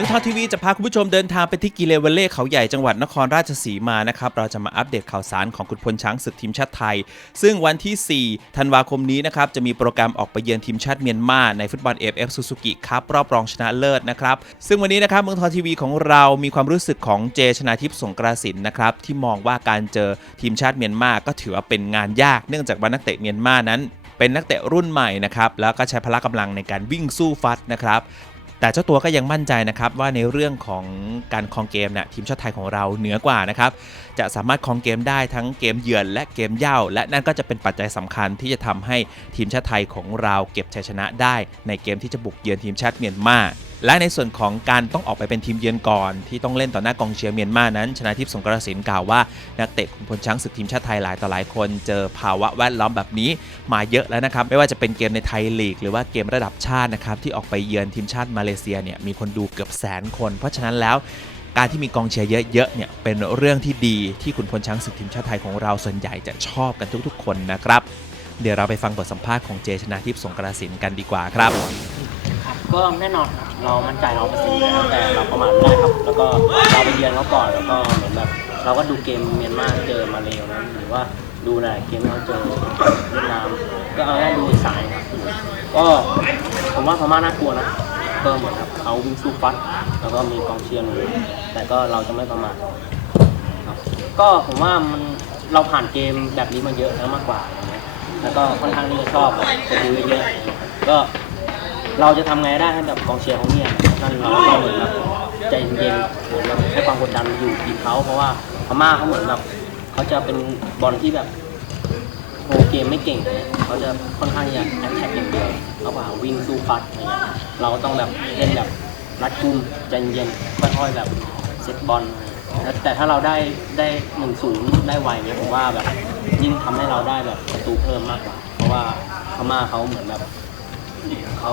มืองทองทีวีจะพาคุณผู้ชมเดินทางไปที่กิเลเวเล่เขาใหญ่จังหวัดนครราชสีมานะครับ เราจะมาอัปเดตข่าวสารของคุณพลช้างศึกทีมชาติไทย ซึ่งวันที่ 4 ธันวาคมนี้นะครับ จะมีโปรแกรมออกไปเยือนทีมชาติเมียนมาในฟุตบอล AFF Suzuki ครับรอบรองชนะเลิศนะครับ ซึ่งวันนี้นะครับเมืองทองทีวีของเรามีความรู้สึกของเจชนาทิพย์สงกราสินนะครับที่มองว่าการเจอทีมชาติเมียนมาก็ถือว่าเป็นงานยากเนื่องจากว่านักเตะเมียนมานั้นเป็นนักเตะรุ่นใหม่นะครับ แล้วก็ใช้พละกำลังในการวิ่งสู้ฟัดนะครับ แต่เจ้าตัวก็ยังมั่นใจนะครับว่าในเรื่องของการครองเกมเนี่ยทีมชาติไทยของเราเหนือกว่านะครับจะสามารถครองเกมได้ทั้งเกมเยือนและเกมเย่าและนั่นก็จะเป็นปัจจัยสำคัญที่จะทำให้ทีมชาติไทยของเราเก็บชัยชนะได้ในเกมที่จะบุกเยือนทีมชาติเมียนมา และในส่วนของการต้องออกไปเป็นทีมเยือนก่อน ที่ต้องเล่นต่อหน้ากองเชียร์เมียนมานั้น ชนะทิพย์สงกรสินกล่าวว่า นักเตะขุนพลช้างศึกทีมชาติไทยหลายต่อหลายคนเจอภาวะแวดล้อมแบบนี้มาเยอะแล้วนะครับ ไม่ว่าจะเป็นเกมในไทยลีก หรือว่าเกมระดับชาตินะครับที่ออกไปเยือนทีมชาติมาเลเซียเนี่ยมีคนดูเกือบแสนคน เพราะฉะนั้นแล้วการที่มีกองเชียร์เยอะๆ เนี่ยเป็นเรื่องที่ดีที่ขุนพลช้างศึกทีมชาติไทยของเราส่วนใหญ่จะชอบกันทุกๆ คนนะครับ เดี๋ยวเราไปฟังบทสัมภาษณ์ของเจชนาทิพย์สงกรสินกันดีกว่าครับครับ ก็แน่นอนครับเรามั่นใจร้อยเปอร์เซ็นต์เลยครับแต่เราประมาทไม่ได้ครับ แล้วก็เราไปเยือนเขาก่อนแล้วก็เหมือนแบบเราก็ดูเกมเมียนมาเจอมาเลวนะหรือว่าดูหลายเกมที่เขาเจอเวียดนามก็เอาแค่ดูสายครับก็ผมว่าพม่าน่ากลัวนะก็เหมือนครับเขาวิ่งสู้ฟัดแล้วก็มีกองเชียร์หนุนแต่ก็เราจะไม่ประมาทครับก็ผมว่ามันเราผ่านเกมแบบนี้มาเยอะแล้วมากกว่าอย่างเงี้ยแล้วก็ค่อนข้างที่จะชอบแบบจะดูเยอะๆก็ เราจะทำไงได้ให้แบบกองเชียร์เขาเนี่ยนั่นเราก็เหมือนแบบใจเย็นๆเหมือนแบบให้ความกดดันอยู่ทีมเขาเพราะว่าพม่าเขาเหมือนแบบเขาจะเป็นบอลที่แบบโฮเกมไม่เก่งเลยเขาจะค่อนข้างที่จะแอคแท็กอย่างเดียวเขาว่าวิ่งสู้ฟัดอะไรเงี้ยเราต้องแบบเล่นแบบรัดกุมใจเย็นค่อยๆแบบเซตบอลแต่ถ้าเราได้ได้หนึ่งศูนย์ได้ไวเนี่ยผมว่าแบบยิ่งทำให้เราได้แบบประตูเพิ่มมากกว่า เพราะว่าพม่าเขาเหมือนแบบ เขา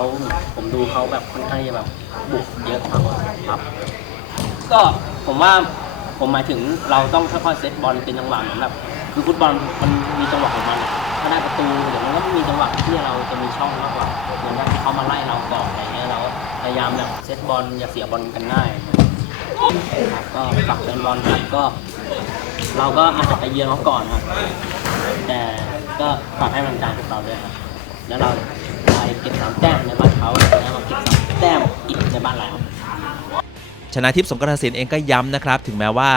ผมดูเขาแบบค่อนข้างจะแบบบุกเยอะมากกว่าครับ ก็ผมว่าผมหมายถึงเราต้องค่อยๆเซตบอลเป็นจังหวะเหมือนแบบคือฟุตบอลมันมีจังหวะของมันถ้าได้ประตูเดี๋ยวมันก็มีจังหวะที่เราจะมีช่องมากกว่าเหมือนแบบเขามาไล่เราก่อนอะไรเงี้ยเราพยายามแบบเซตบอลอย่าเสียบอลกันง่ายครับก็ฝากเชิญบอลครับก็ เราก็อาจจะไปเยือนเขาก่อนครับแต่ก็ฝากให้กำลังใจพวกเราด้วยครับแล้วเรา ไปเก็บสามแต้มในบ้านเขาแล้วมาเก็บสามแต้มอีกในบ้านเราชนะทิพย์สงกรสินเองก็ย้ำนะครับ ถึงแม้ว่า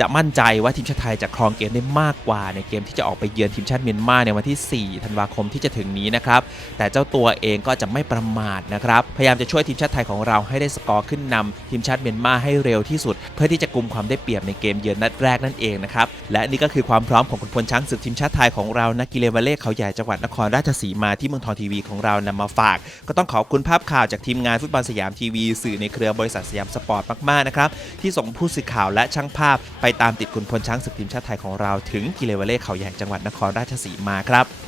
จะมั่นใจว่าทีมชาติไทยจะครองเกมได้มากกว่า ในเกมที่จะออกไปเยือนทีมชาติเมียนมาในวันที่ 4 ธันวาคมที่จะถึงนี้นะครับ แต่เจ้าตัวเองก็จะไม่ประมาทนะครับ พยายามจะช่วยทีมชาติไทยของเราให้ได้สกอร์ขึ้นนำทีมชาติเมียนมาให้เร็วที่สุด เพื่อที่จะกุมความได้เปรียบในเกมเยือนนัดแรกนั่นเองนะครับ และนี่ก็คือความพร้อมของคุณพลช้างศึกทีมชาติไทยของเรานักกิเลวาเล่เขาใหญ่จังหวัดนครราชสีมาที่เมืองทองทีวีของเรานำมาฝาก ก็ต้องขอบคุณภาพข่าวจากทีมงานฟุตบอลสยามทีวีสื่อในเครือบริษัทสยามสปอร์ตมากๆนะครับที่ส่งผู้สื่อข่าวและช่างภาพไปตามติดคุณพลช้างศึกทีมชาติไทยของเราถึงกิเลวเล่เขาใหญ่จังหวัดนครราชสีมาครับ